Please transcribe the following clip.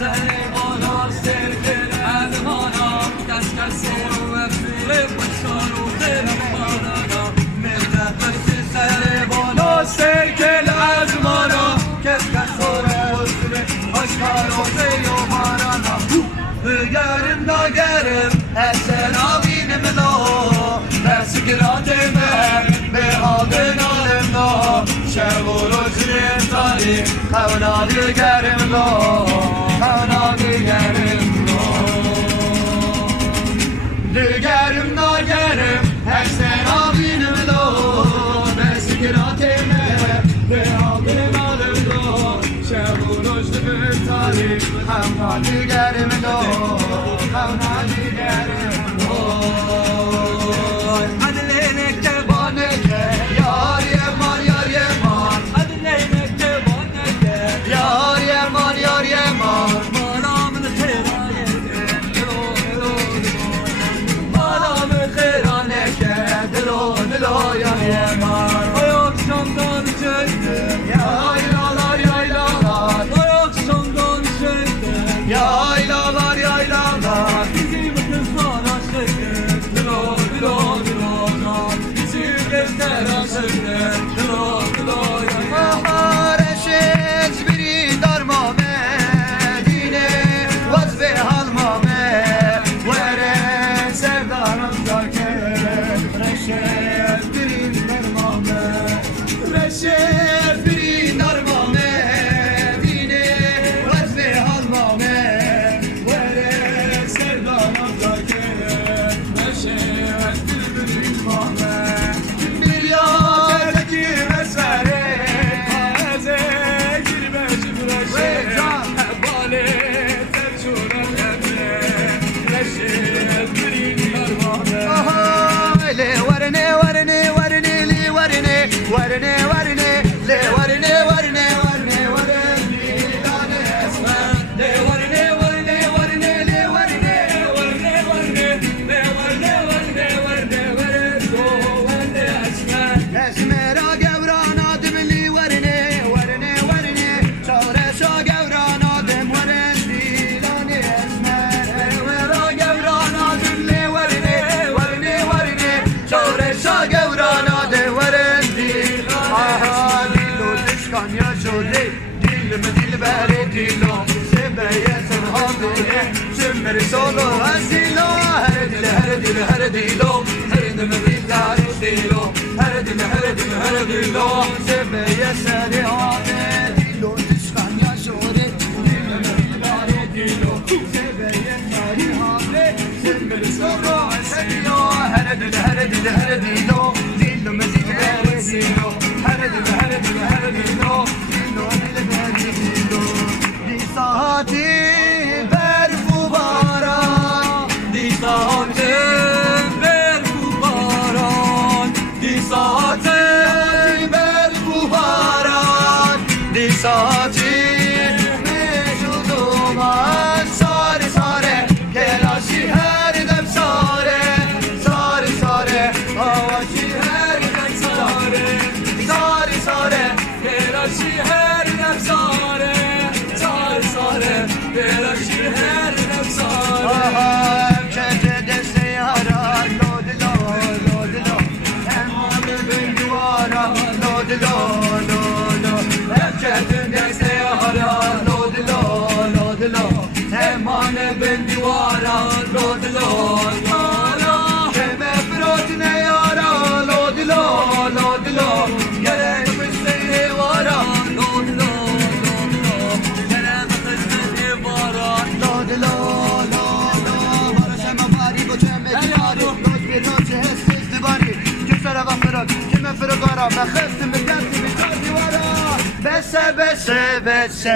سربانا سرکل ادمانا دست سر و فیل بسار و خیرمانا ملت سربانا سرکل ادمانا کس سر و فیل aşkar o seyomarana Hügerim nagerim Esen abinim lo Bersikiratim Be aldın alim lo Şevur ucrim tali Kavna digerim lo Kavna digerim lo Hügerim nagerim Esen abinim lo Bersikiratim Be aldın alim lo Şevur ucrim tali Kavna digerim lo Kavna digerim lo Yaylalar yaylalar bizim kızlar aşıktır Dilo dilo dilo bizim kızlar aşıktır Dilo dilo yaylalar Reşet biri darma Medine vazbe halma Vere sevdanımdaki Reşet biri darma Reşet biri darma Varne varne le varne varne varne varne lane esma le varne varne varne le varne varne varne le varne varne varne varne so varne esma esmera gavrana dimli varne varne varne çare şa gavrana dim varne lane esma esmera gavrana dimli varne varne varne çare şa gavrana dim varne kan yaşole dilime dilbere dilo sebeye serhamine şemmeri solo asilo her dilo her dime dilare dilo her dilo sebeye serhamine dilo kan yaşole dilime dilbere dilo sebeye serhamine şemmeri solo asilo her dilo dilime dilbere dilo her dilo Saati ver bu baran Di saati ver bu baran Di saati ver bu baran Di saati mevcuduma Sare sare Kelaşi her dem sare Sare sare Havaşi her dem sare Sare sare Kelaşi her dem sare Bera şehir nefsane Aham çete deste yara Lodilo, lodilo Emane bin duvara Lodilo, lodilo Hem çete deste yara Lodilo, lodilo Emane bin duvara Lodilo, lodilo Keme protine yara Lodilo, lodilo Gerek müstehli vara Lodilo Kime fırgara me khestim be derdi be ورا بس بس بس